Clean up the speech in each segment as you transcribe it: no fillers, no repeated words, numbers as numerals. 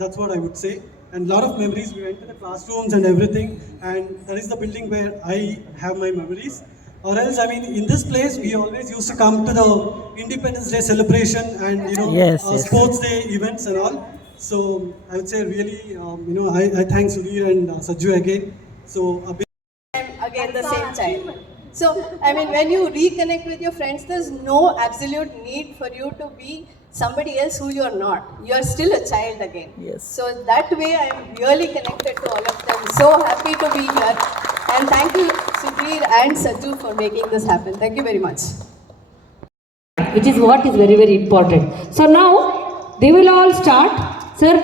That's what I would say. And a lot of memories. We went to the classrooms and everything, and that is the building where I have my memories. Or else, I mean, in this place, we always used to come to the Independence Day celebration and Yes. sports day events and all. So I would say really, I thank Sudhir and Sajju again. So a big again the same child. So, I mean, when you reconnect with your friends, there's no absolute need for you to be somebody else who you're not. You're still a child again. Yes. So that way, I'm really connected to all of them. So happy to be here. And thank you, Sudhir and Sajju, for making this happen. Thank you very much. Which is what is very, very important. So now, they will all start. Sir,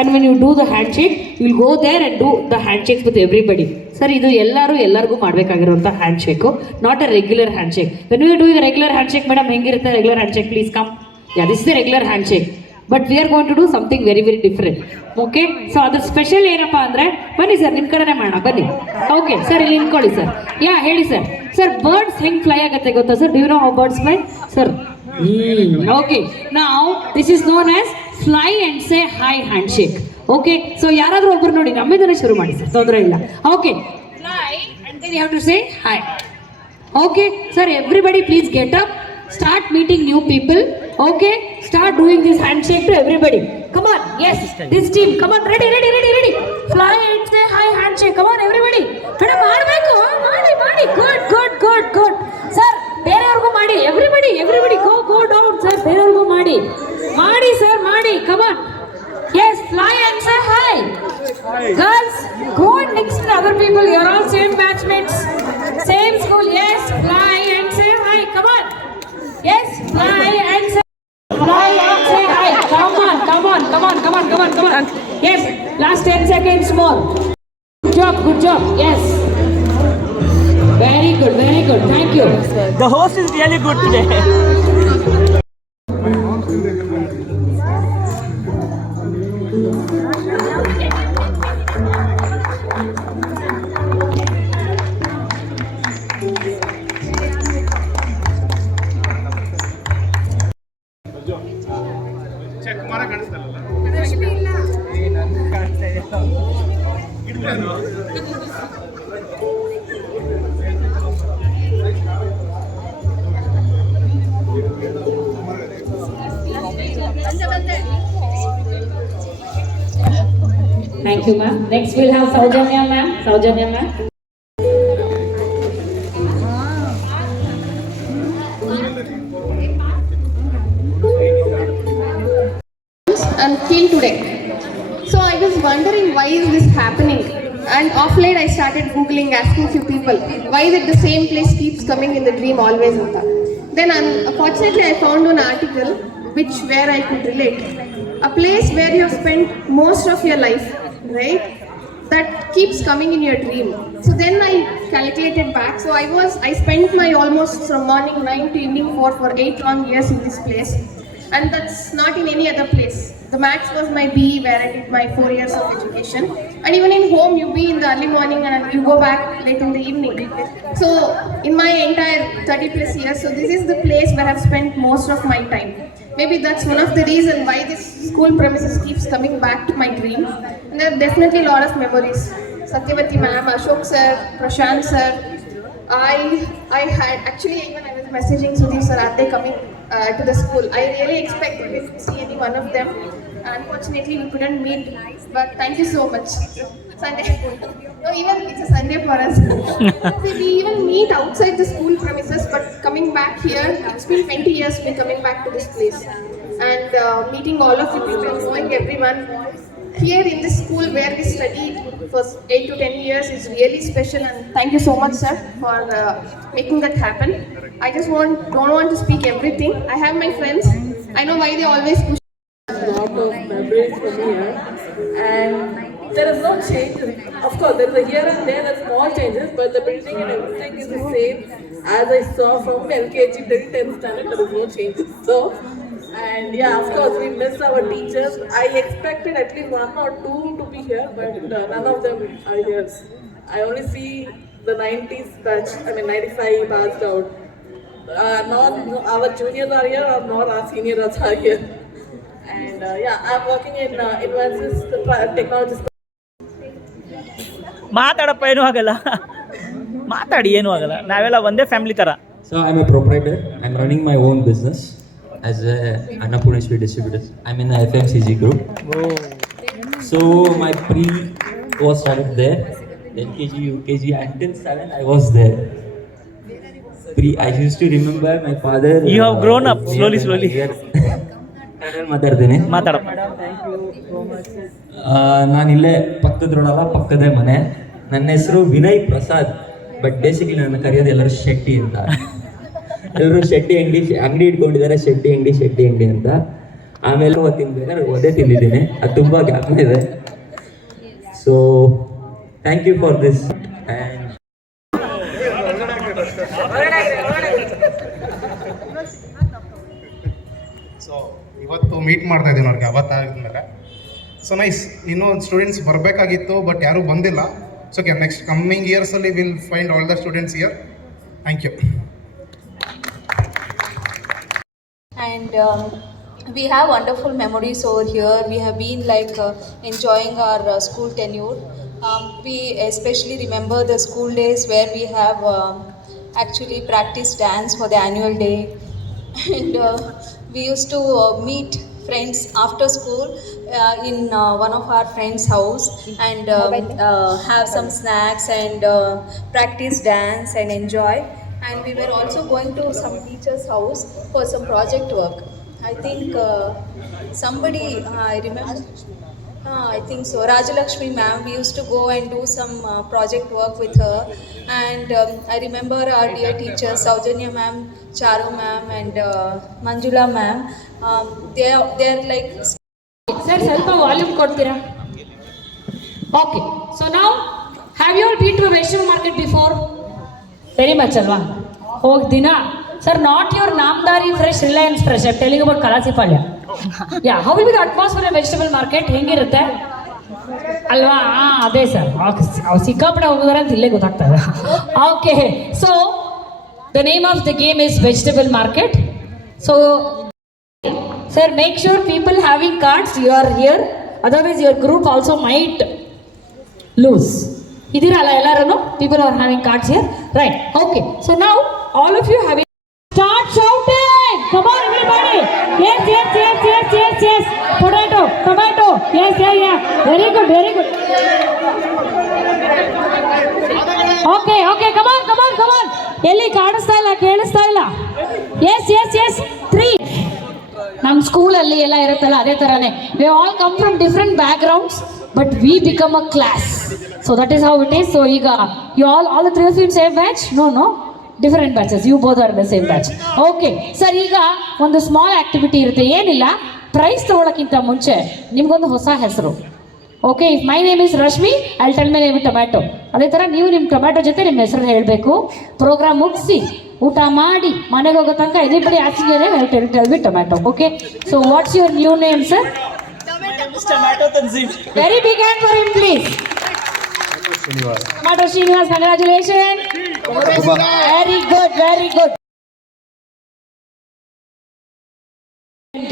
and when you do the handshake, you will go there and do the handshakes with everybody. Sir, ಇದು ಎಲ್ಲರಿಗೂ ಮಾಡಬೇಕಾಗಿರುವಂಥ handshake, not a regular handshake. When we are doing regular handshake, madam ಹೆಂಗಿರುತ್ತೆ regular handshake? Please come. This is the regular handshake. But we are going to do something very very different. Okay, so ಅದ್ರ special ಏನಪ್ಪ ಅಂದರೆ, ಬನ್ನಿ sir ನಿಮ್ಮ ಕಡೆನೇ ಮಾಡೋಣ, ಬನ್ನಿ. Okay sir, ಇಲ್ಲಿ ನಿಂತ್ಕೊಳ್ಳಿ ಸರ್. ಹೇಳಿ ಸರ್. ಸರ್, ಬರ್ಡ್ಸ್ ಹೆಂಗೆ ಫ್ಲೈ ಆಗುತ್ತೆ ಗೊತ್ತಾ sir? Do you know how birds fly sir? Okay, ನಾವು this is known as fly and say hi handshake. Okay, so ಯಾರಾದರೂ ಒಬ್ಬರು ನೋಡಿ, ನಮ್ಮಿಂದನೇ ಶುರು ಮಾಡಿ ಸರ್, ತೊಂದರೆ ಇಲ್ಲ. Okay, fly and then you have to say hi. Okay sir, everybody please get up, start meeting new people. Okay, start doing this handshake to everybody. Come on, yes, this team, come on, ready. Fly and say hi handshake. Come on, everybody. Madam, ಮಾಡಬೇಕು, ಮಾಡಿ. Good. Sir, ಬೇರೆಯವರಿಗೂ ಮಾಡಿ. Everybody, go down, sir. ಬೇರೆಯವರಿಗೂ ಮಾಡಿ, sir, ಮಾಡಿ. Come on. Yes, fly and say hi. Girls, go next to other people. You're all same batchmates, same school. Yes, fly and say hi. Come on. Yes, fly and say hi. Come on. Yes, last 10 seconds more. Good job. Yes. Very good. Thank you. The host is really good today. Thank you, ma'am. Next we'll have Saujanya ma'am. Until today. So I was wondering why is this happening, and of late I started googling, asking few people why that the same place keeps coming in the dream always. Then unfortunately I found an article where I could relate. A place where you have spent most of your life, right? That keeps coming in your dream. So then I calculated back. So I spent my almost from morning 9 to evening 4 for 8 long years in this place. And that's not in any other place. The max was my BE where I did my 4 years of education. And even in home, you be in the early morning and you go back late in the evening. So in my entire 30 plus years, so this is the place where I've spent most of my time. Maybe that's one of the reasons why this school premises keeps coming back to my dream. And there are definitely a lot of memories. Satyavati ma'am, Ashok sir, Prashant sir. I had actually, even I was messaging Sudhir sir, are they coming to the school? I really expected to see any one of them. Unfortunately, we couldn't meet, but thank you so much. Sunday. No, even it's a Sunday for us. So we even meet outside the school premises, but coming back here, it's been 20 years me coming back to this place. And meeting all of you people, knowing everyone. Here in this school where we studied for 8 to 10 years is really special, and thank you so much sir for making that happen. I just don't want to speak everything. I have my friends. I know why they always push. A lot of memories from here, and there is no changes. Of course, there is a here and there, there's small changes, but the building and everything is the same as I saw from LKG till 10th standard. There is no changes. So, and yeah, of course, we miss our teachers. I expected at least 1 or 2 to be here, but none of them are here. I only see the 90s batch. I mean, 95 passed out. Not our juniors are here, or not our seniors are here. And yeah, I'm working in Advances Technologies. ಮಾತಾಡಪ್ಪ ಏನೂ ಆಗಲ್ಲ ಮಾತಾಡಿ ಏನೂ ಆಗಲ್ಲ ನಾವೆಲ್ಲ ಒಂದೇ family ಥರ. So I'm a proprietor. I'm running my own business as a Annapurna Sweet Distributor. I'm in the FMCG group. So my pre was started there. LKG, UKG, until 7 I was there. I used to remember my father. You have grown up slowly. ಮಾತಾಡ್ತೇನೆ. ಮಾತಾಡಪ್ಪ. ನಾನಿಲ್ಲೇ ಪಕ್ಕದ ರೋಡಲ್ಲ, ಪಕ್ಕದೇ ಮನೆ. ನನ್ನ ಹೆಸರು Vinay Prasad, but basically ನನ್ನ ಕರೆಯೋದು ಎಲ್ಲರೂ ಶೆಟ್ಟಿ ಅಂತ. ಎಲ್ಲರೂ ಶೆಟ್ಟಿ ಅಂಗಡಿ ಇಟ್ಕೊಂಡಿದ್ದಾರೆ, ಶೆಟ್ಟಿ ಅಂಗಡಿ ಅಂತ. ಆಮೇಲೆ ತಿನ್ಬೇಕಾದ್ರೆ ಒದೇ ತಿಂದಿದ್ದೀನಿ, ಅದು ತುಂಬ ಜ್ಞಾಪನ ಇದೆ. So thank you for this. And so ಇವತ್ತು ಮೀಟ್ ಮಾಡ್ತಾ ಇದ್ದೀವಿ ಅವ್ರಿಗೆ ಅವತ್ತಾದ್ಮೇಲೆ. ಸೊ ನೈಸ್, ಇನ್ನೂ ಸ್ಟೂಡೆಂಟ್ಸ್ ಬರಬೇಕಾಗಿತ್ತು, ಬಟ್ ಯಾರೂ ಬಂದಿಲ್ಲ. ಸೊ ಓಕೆ, ನೆಕ್ಸ್ಟ್ ಕಮ್ಮಿಂಗ್ ಇಯರ್ಸಲ್ಲಿ will find all the students year. Thank you. And we have wonderful memories over here. We have been like enjoying our school tenure. We especially remember the school days where we have actually practiced dance for the annual day. And we used to meet friends after school in one of our friends' house and have some snacks and practice dance and enjoy. And we were also going to some teacher's house for some project work. I think somebody, I remember, I think so, Rajalakshmi ma'am, we used to go and do some project work with her. And I remember our dear teachers, Saujanya ma'am, Charu ma'am and Manjula ma'am. They're like... Sir, ಸ್ವಲ್ಪ volume ಕೊಡ್ತೀರಾ? Okay, so now, have you all been to a vegetable market before? Very much ಅಲ್ವಾ? ಹೋಗಿ ದಿನ. Sir, not your Namdari fresh, Reliance fresh. I'm telling you about Kalasipalya. Yeah, how will be the atmosphere in vegetable market? ಹೆಂಗಿರುತ್ತೆ ಅಲ್ವಾ? ಅದೇ sir, ಅವ್ರು ಸಿಕ್ಕಾಪಟ್ಟೆ ಹೋಗಿದಾರೆ ಅಂತ ಇಲ್ಲೇ ಗೊತ್ತಾಗ್ತಾ ಇದೆ. Okay, so the name of the game is vegetable market. So sir, make sure people having cards, you are here, otherwise your group also might lose. Idiralla ellaru, people are having cards here, right? Okay, so now all of you having, start shouting, come on everybody, yes, potato, yes, yeah, very good, okay, come on, ಎಲ್ಲಿ ಕಾಣಿಸ್ತಾ ಇಲ್ಲ, ಕೇಳಿಸ್ತಾ ಇಲ್ಲ, yes, 3. ನಮ್ಮ ಸ್ಕೂಲಲ್ಲಿ ಎಲ್ಲ ಇರುತ್ತಲ್ಲ ಅದೇ ಥರನೇ, we all come from different backgrounds but we become a class. So that is how it is. So ಈಗ you all the 3 of you same batch? No different batches, you both are the same batch. Okay sir, ಈಗ ಒಂದು small activity ಇರುತ್ತೆ, ಏನಿಲ್ಲ, price ತೊಗೊಳಕ್ಕಿಂತ ಮುಂಚೆ ನಿಮ್ಗೊಂದು ಹೊಸ ಹೆಸರು. Okay, if my name is Rashmi, I tell my name tomato. ಅದೇ ಥರ ನೀವು ನಿಮ್ಮ ಟೊಮ್ಯಾಟೊ ಜೊತೆ ನಿಮ್ಮ ಹೆಸರು ಹೇಳಬೇಕು. ಪ್ರೋಗ್ರಾಮ್ ಮುಗಿಸಿ ಊಟ ಮಾಡಿ ಮನೆಗೆ ಹೋಗೋ ತನಕ anybody asking your name, I tell me tomato. Okay, so what's your new name sir? Tomato Tanzeem. Very big hand for him please. Tomato Srinivas, congratulation. Very good.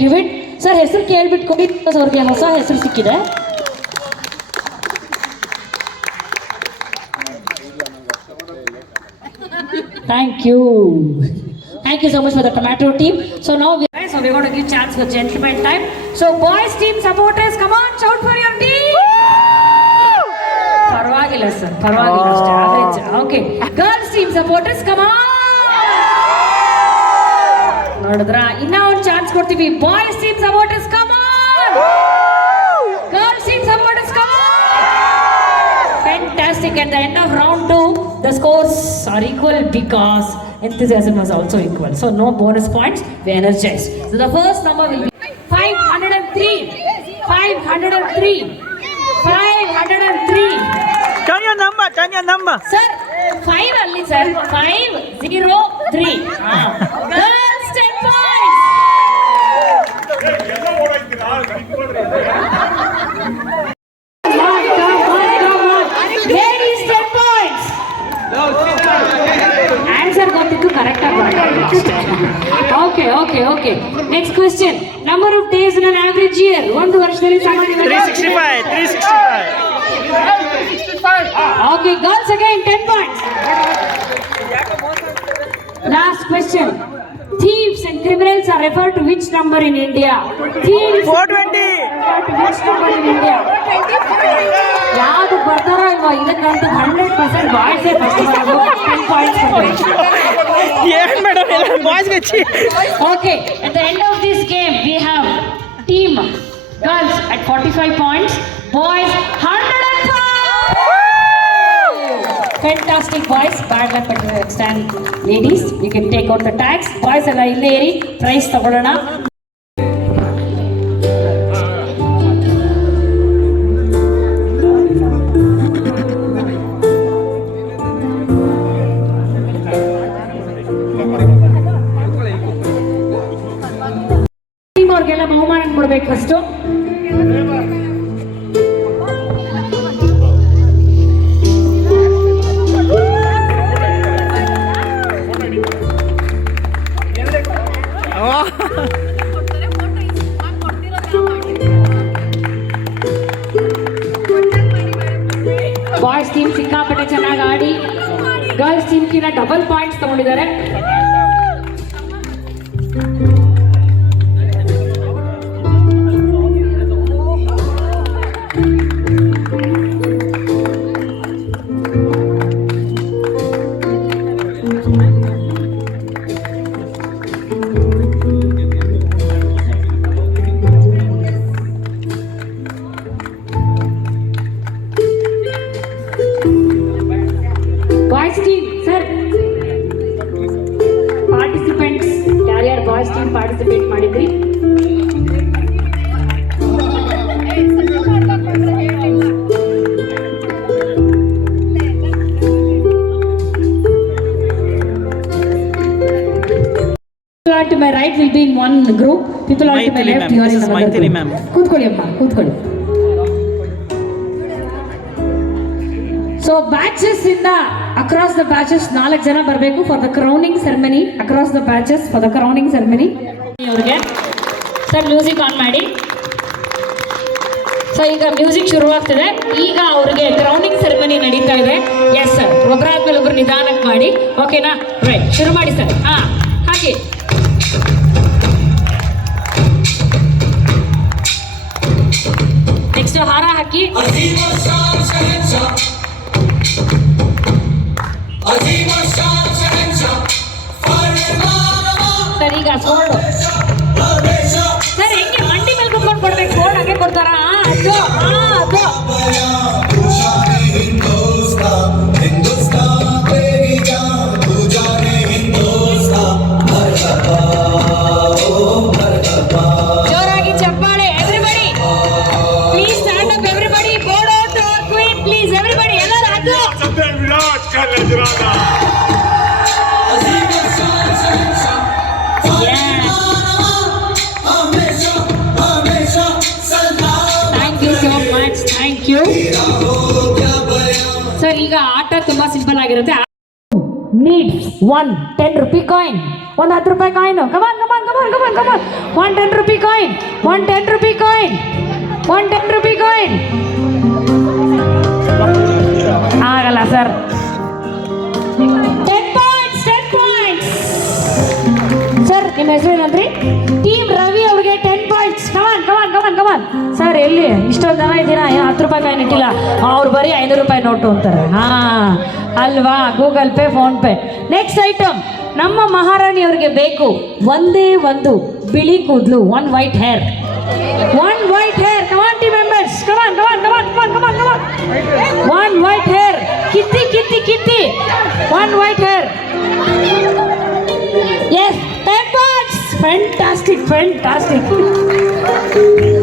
Give it sir. ಹೆಸರು ಕೇಳ್ಬಿಟ್ಟು ಕೊಡಿ, ಅವ್ರಿಗೆ ಹೊಸ ಹೆಸರು ಸಿಕ್ಕಿದೆ. Thank you so much for the tomato team. So now we're going to give chance for gentleman time. So boys team supporters, come on, shout for your team. Parvagilla sir, average. Okay, girls team supporters, come on. Nodadra, inna one chance ಕೊಡ್ತೀವಿ. Boys team supporters, come on. Girls team supporters, come on. Fantastic. At the end of round 2, the scores are equal because enthusiasm was also equal. So no bonus points, we energized. So the first number will be 503. 503. Turn your number. Sir, 5 only, sir. 503. Girls 10 points. Come on. Ladies 10 points. Answer ಗೊತ್ತಿತ್ತು correct ಆಗಿ. Okay. Next question. Number of days in an average year. ಒಂದು ವರ್ಷದಲ್ಲಿ ಸಾಮಾನ್ಯವಾಗಿ 365. Okay, girls again 10 points. Last question. Thieves and criminals are referred to which number in India? Thieves 420. referred to which number in India? ಯಾವುದು ಬರ್ತಾರೋ ಇಲ್ವೋ ಇದಕ್ಕಂತೂ 100% ಬಾಯ್ಸೇ first ಬರೋದು. 10 points. ಏನು madam ಎಲ್ಲ ಬಾಯ್ಸ್ಗೆ ಹಚ್ಚಿ. Okay, at the end of this game we have team girls at 45 points, boys 105. Fantastic boys, bad luck but stand ladies, you can take out the tags. Boys ಎಲ್ಲ ಇಲ್ಲೇ ಇರಿ, price ತಗೊಳ್ಳೋಣ. ಅವ್ರಿಗೆಲ್ಲ ಬಹುಮಾನ ಕೊಡ್ಬೇಕು ಫಸ್ಟು. ಬಾಯ್ಸ್ ಟೀಮ್ ಸಿಕ್ಕಾಪಟ್ಟೆ ಚೆನ್ನಾಗಿ ಆಡಿ ಗರ್ಲ್ಸ್ ಟೀಮ್ಗಿಂತ ಡಬಲ್ ಪಾಯಿಂಟ್ಸ್ ತಗೊಂಡಿದ್ದಾರೆ. ಬಾಯ್ಸ್ ಟೀಮ್ ಸರ್, ಪಾರ್ಟಿಸಿಪೆಂಟ್ಸ್ ಯಾರ್ಯಾರು ಬಾಯ್ಸ್ ಟೀಮ್ ಪಾರ್ಟಿಸಿಪೇಟ್ ಮಾಡಿದ್ರಿ? People on to my right will be in one group. People on to my Maithili left, ma'am. you are This in is another Maithili group. ma'am. ಕೂತ್ಕೊಳ್ಳಿ ಅಮ್ಮ, ಕೂತ್ಕೊಳ್ಳಿ. So batches ಇಂದ across the batches 4 ಜನ ಬರಬೇಕು for the crowning ceremony. Across the batches for the crowning ceremony. ಅವ್ರಿಗೆ sir music on ಮಾಡಿ. So ಈಗ music ಶುರುವಾಗ್ತಿದೆ. ಈಗ ಅವ್ರಿಗೆ ಕ್ರೌನಿಂಗ್ ಸೆರೆಮನಿ ನಡೀತಾ ಇದೆ. ಎಸ್ ಸರ್, ಒಬ್ಬರಾದ್ಮೇಲೆ ಒಬ್ರು ನಿಧಾನಕ್ಕೆ ಮಾಡಿ. ಓಕೆನಾ? ರೈಟ್, ಶುರು ಮಾಡಿ ಸರ್. ಹಾಗೆ ನೆಕ್ಸ್ಟ್ ಹಾರ ಹಾಕಿ. ಸರ್ ಈಗ ಸೋಲ್ಡು ಸರ್ ಹೆಂಗೆ ಮಂಡಿ ಮೇಲೆ ಕುತ್ಕೊಂಡು ಕೊಡ್ಬೇಕು, ಸೋಲ್ಡ್ ಹಾಗೆ ಕೊಡ್ತಾರಾ? ಅದು ಜೋರಾಗಿ ಚಪ್ಪಾಳೆ. Everybody please stand up. Everybody board out our queen please. Everybody ಎಲ್ಲರೂ ಅದು ಥ್ಯಾಂಕ್ ಯು ಸರ್. ಈಗ ಆಟ ತುಂಬಾ ಸಿಂಪಲ್ ಆಗಿರುತ್ತೆ. ನೀಡ್ಸ್ 1 10 ರೂಪಿ ಕಾಯಿನ್, 1 10 ರೂಪಾಯಿ ಕಾಯಿನ್. ಕಮಾನ್ 1 10 rupee coin, 1 10 rupee coin, 1 10 rupee coin. ಆಗಲ್ಲ ಸರ್. 10 points sir. ನಿಮ್ಮ ಹೆಸರು ಏನಂದ್ರಿ? ಟೀಮ್ ರವಿ ಅವ್ರಿಗೆ 10 ಪಾಯಿಂಟ್ಸ್. Come on sir. ಎಲ್ಲಿ ಇಷ್ಟೊಂದು ಜನ ಇದ್ದೀರಾ, 10 ರೂಪಾಯಿ ಕಾಯಿನ್ ಇಟ್ಟಿಲ್ಲ, ಅವ್ರು ಬರೀ 500 ರೂಪಾಯಿ ನೋಟು ಅಂತಾರೆ. ಅಲ್ವಾ? Google pay, PhonePe. Next item ನಮ್ಮ ಮಹಾರಾಣಿ ಅವ್ರಿಗೆ ಬೇಕು ಒಂದೇ ಒಂದು ಬಿಳಿ ಕೂದಲು, 1 white hair. 1 white hair. Come on team members, come on 1 white hair. ಕಿತ್ತಿ 1 white hair. Yes, 10 points. Fantastic.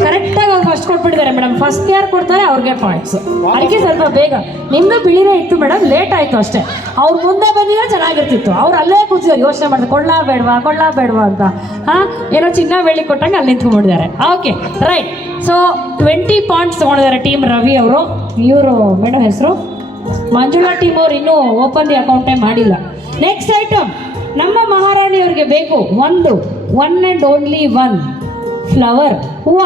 ಕರೆಕ್ಟಾಗಿ ಫಸ್ಟ್ ಕೊಟ್ಬಿಟ್ಟಿದ್ದಾರೆ ಮೇಡಮ್. ಫಸ್ಟ್ ಯಾರು ಕೊಡ್ತಾರೆ ಅವ್ರಿಗೆ ಪಾಯಿಂಟ್ಸ್. ಅದಕ್ಕೆ ಸ್ವಲ್ಪ ಬೇಗ ನಿಮ್ಮದು ಬಿಳಿನೇ ಇತ್ತು ಮೇಡಮ್, ಲೇಟ್ ಆಯಿತು ಅಷ್ಟೇ. ಅವ್ರು ಮುಂದೆ ಬಂದಿದ್ರೆ ಚೆನ್ನಾಗಿರ್ತಿತ್ತು. ಅವ್ರು ಅಲ್ಲೇ ಕೂತಿದ್ದಾರೆ ಯೋಚನೆ ಮಾಡ್ತಾರೆ ಕೊಡ್ಲಾ ಬೇಡವಾ ಅಂತ. ಹಾಂ, ಏನೋ ಚಿನ್ನ ಬೆಳ್ಳಿ ಕೊಟ್ಟಂಗೆ ಅಲ್ಲಿ ನಿಂತ್ಕೊಂಡ್ಬಿಟ್ಟಿದ್ದಾರೆ. Okay right. ಸೊ 20 ಪಾಯಿಂಟ್ಸ್ ತೊಗೊಂಡಿದ್ದಾರೆ ಟೀಮ್ ರವಿ ಅವರು. ಇವರು ಮೇಡಮ್ ಹೆಸರು ಮಂಜುಳಾ ಟೀಮ್ ಅವ್ರು ಇನ್ನೂ ಓಪನ್ ದಿ ಅಕೌಂಟೇ ಮಾಡಿಲ್ಲ. ನೆಕ್ಸ್ಟ್ ಐಟಮ್ ನಮ್ಮ ಮಹಾರಾಣಿಯವ್ರಿಗೆ ಬೇಕು one and only one flower. ಹೂವು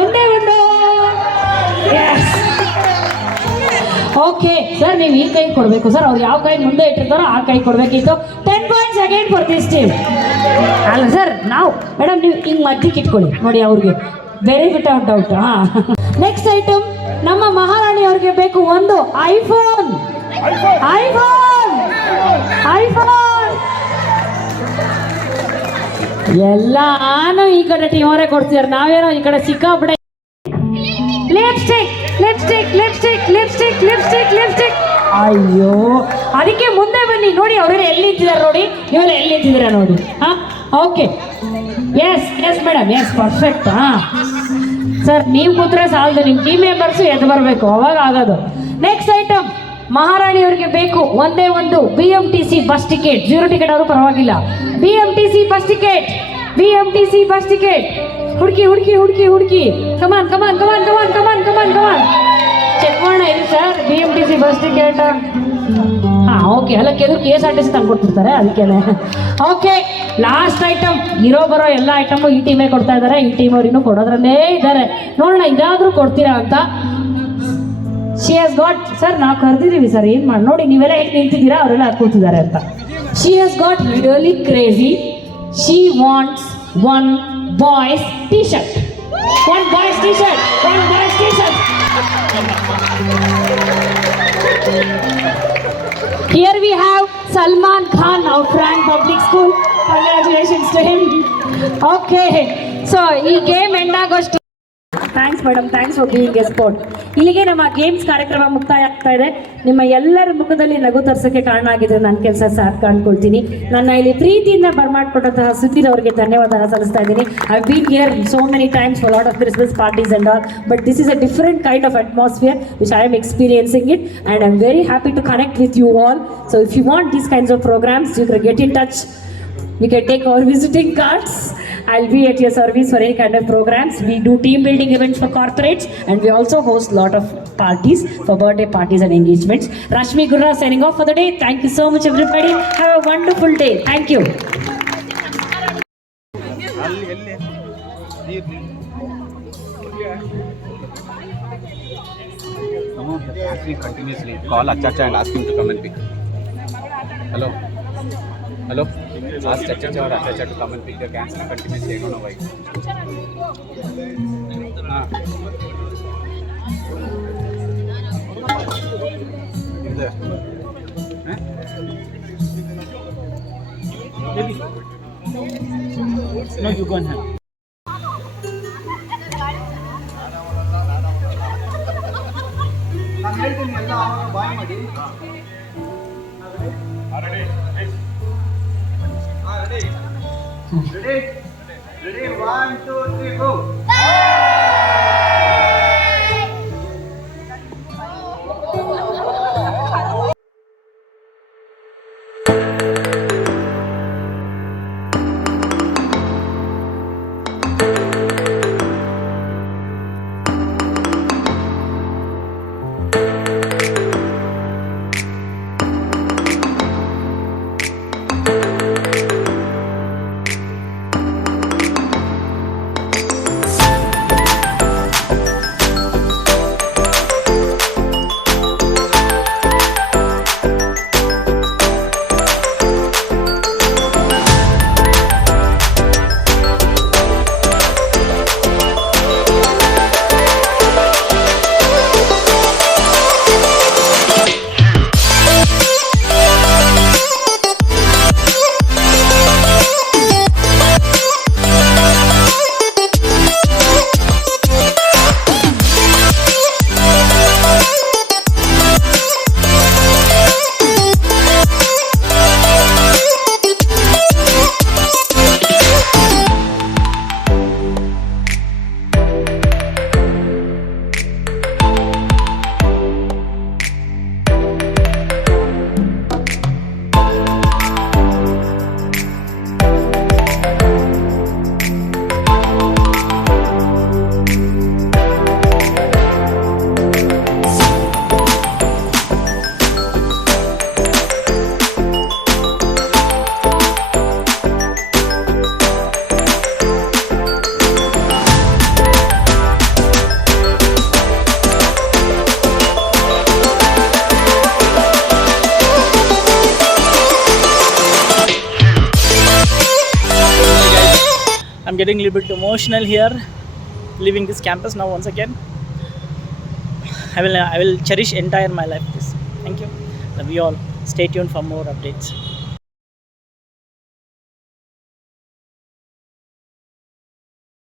ಒಂದೇ ಒಂದು. ಓಕೆ ಸರ್, ನೀವು ಈ ಕೈ ಕೊಡಬೇಕು ಸರ್. ಅವ್ರು ಯಾವ ಕೈ ಮುಂದೆ ಇಟ್ಟಿರ್ತಾರೋ ಆ ಕೈ ಕೊಡಬೇಕಿತ್ತು. 10 points again for this team. ಅಲ್ಲ ಸರ್, ನಾವು ಮೇಡಮ್ ನೀವು ಹಿಂಗೆ ಮಧ್ಯಕ್ಕೆ ಇಟ್ಕೊಳ್ಳಿ ನೋಡಿ ಅವ್ರಿಗೆ ವೆರಿ ವಿತೌಟ್ ಡೌಟ್. ಹಾಂ, ನೆಕ್ಸ್ಟ್ ಐಟಮ್ ನಮ್ಮ ಮಹಾರಾಣಿಯವ್ರಿಗೆ ಬೇಕು ಒಂದು ಐಫೋನ್. ಎಲ್ಲಾನು ಈ ಕಡೆ ಟೀಮ್ ಅವರೇ ಕೊಡ್ತಿದ್ದಾರೆ, ನಾವೇನೋ ಈ ಕಡೆ ಸಿಕ್ಕಾಪಟ್ಟೆ. ಲಿಪ್ಸ್ಟಿಕ್. ಅಯ್ಯೋ, ಅದಕ್ಕೆ ಮುಂದೆ ಬನ್ನಿ ನೋಡಿ, ಅವರೆಲ್ಲ ಎಲ್ಲಿ ನಿಂತಿದ್ದಾರೆ ನೋಡಿ, ನೀವೆಲ್ಲ ಎಲ್ಲಿ ನಿಂತಿದ್ದೀರಾ ನೋಡಿ. ಹಾಂ, okay, yes madam, yes perfect. ಹಾಂ ಸರ್, ನೀವು ಕೂತ್ರೆ ಸಾಲದು, ನಿಮ್ಮ ಟೀಮ್ ಮೆಂಬರ್ಸು ಎದ್ದು ಬರಬೇಕು, ಅವಾಗ ಆಗೋದು. ನೆಕ್ಸ್ಟ್ ಐಟಮ್ ಮಹಾರಾಣಿಯವರಿಗೆ ಬೇಕು ಒಂದೇ ಒಂದು BMTC ಬಸ್ ಟಿಕೆಟ್. 0 ಟಿಕೆಟ್ ಆದರೂ ಪರವಾಗಿಲ್ಲ. BMTC bus ticket. ಹುಡುಕಿ. ಕಮಾನ್. ಚೆಕ್ ಮಾಡೋಣ ಇದು ಸರ್, BMTC ಬಸ್ ಟಿಕೆಟ್. ಹಾಂ, ಓಕೆ. ಅಲ್ಲ, ಕೆಲವರು KSRTC ತಂದು ಕೊಟ್ಬಿಡ್ತಾರೆ, ಅದಕ್ಕೇನೆ. Okay, last item. ಬರೋ ಎಲ್ಲ ಐಟಮು ಈ ಟೀಮೇ ಕೊಡ್ತಾ ಇದ್ದಾರೆ. ಈ ಟೀಮ್ ಅವ್ರು ಇನ್ನೂ ಕೊಡೋದ್ರಲ್ಲೇ ಇದ್ದಾರೆ. ನೋಡೋಣ ಇದಾದರೂ ಕೊಡ್ತೀರಾ ಅಂತ. ಶಿ ಹ್ಯಾಸ್ ಗಾಟ್ ಸರ್, ನಾವು ಕರೆದಿದ್ದೀವಿ ಸರ್, ಏನು ಮಾಡಿ ನೋಡಿ, ನೀವೆಲ್ಲ ಹೇಗೆ ನಿಂತಿದ್ದೀರಾ, ಅವರೆಲ್ಲ ಕೂತಿದ್ದಾರೆ ಅಂತ. She has got really crazy. She wants one boys T shirt. Here we have Salman Khan of Frank Public School. Congratulations to him. Okay, so ಈ ಗೇಮ್ ಎಂಡ್ ಆಗೋಷ್ಟು. Thanks madam, thanks for being A sport. ಇಲ್ಲಿಗೆ ನಮ್ಮ games ಕಾರ್ಯಕ್ರಮ ಮುಕ್ತಾಯ ಆಗ್ತಾ ಇದೆ. ನಿಮ್ಮ ಎಲ್ಲರ ಮುಖದಲ್ಲಿ ನಗು ತರಿಸೋಕ್ಕೆ ಕಾರಣ ಆಗಿದ್ರೆ ನನ್ನ ಕೆಲಸ ಸಾಥ್ ಕಾಣ್ಕೊಳ್ತೀನಿ. ನನ್ನ ಇಲ್ಲಿ ಪ್ರೀತಿಯಿಂದ ಬರ್ಮಾಡ್ಕೊಟ್ಟಂತಹ ಸುಧೀರ್ ಅವರಿಗೆ ಧನ್ಯವಾದ ಸಲ್ಲಿಸ್ತಾ ಇದ್ದೀನಿ. I been here so many times for lot of Christmas parties and all, but this is a different kind of atmosphere which I am experiencing it, and I am very happy to connect with you all. So if you want these kinds of programmes, you can get in touch. You can take our visiting cards. I'll be at your service for any kind of programs. We do team building events for corporates, and we also host a lot of parties for birthday parties and engagements. Rashmi Gurra signing off for the day. Thank you so much everybody. Have a wonderful day. Thank you. Someone asking continuously. Call Achacha and ask him to come and pick. Hello. Ask Achacha or Achacha to come and pick the cans continuously. I don't know why. There. Maybe. No, you go and have. Ready? 1, 2, 3, go! getting a little bit emotional here, leaving this campus now once again. I will cherish entire my life this. Thank you. Love you all. Stay tuned for more updates.